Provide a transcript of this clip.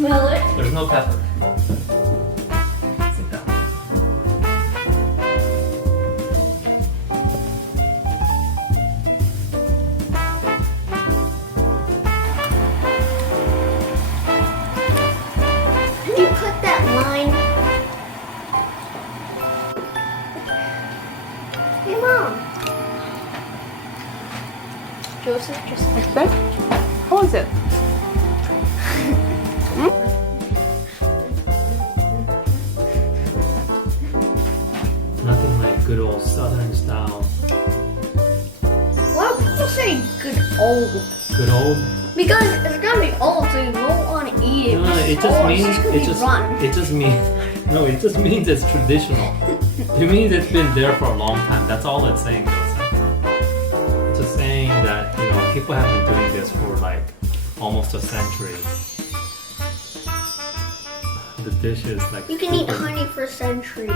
smell it. There's no pepper. Sit down. Can you cut that line? Hey, Mom. Joseph just Like that? How is it? Nothing like good old southern style. Why do people say good old? Good old. Because it's gonna be old, so you won't want to eat it. No, it It's just old, means it's just gonna it be just run. it just means no, it just means it's traditional. It means it's been there for a long time. That's all it's saying, Joseph. It's just saying that people have been doing this for like almost a century. The dish is like You can eat super- honey for a century.